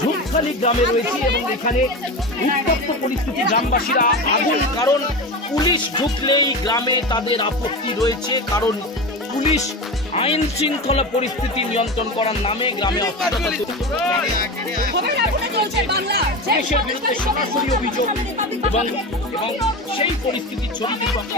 ঝুপখালি গ্রামে রয়েছে এবং এখানে উত্তপ্ত পরিস্থিতি, গ্রামবাসীরা আগুন, কারণ পুলিশ ঢুকলেই গ্রামে তাদের আপত্তি রয়েছে, কারণ পুলিশ আইন শৃঙ্খলা পরিস্থিতি নিয়ন্ত্রণ করার নামে গ্রামে অস্থিরতা পুলিশের বিরুদ্ধে সরাসরি অভিযোগ এবং সেই পরিস্থিতি ছড়িয়ে পড়ে।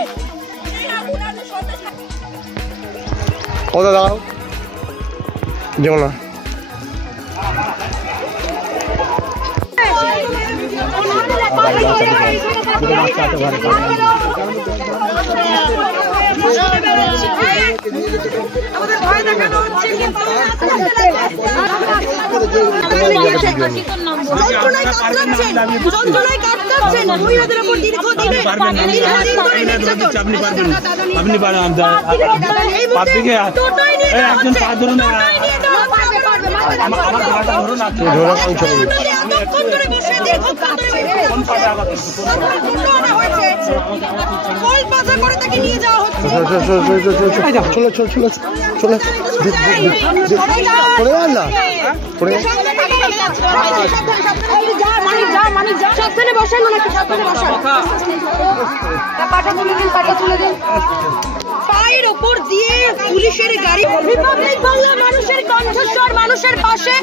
পায়ের ওপর দিয়ে পুলিশের গাড়ি। রিপাবলিক বাংলা মানুষের কণ্ঠস্বর, মানুষের পাশে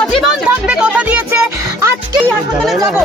আজীবন থাকবে কথা দিয়েছে। আজকেই হাসপাতালে যাব।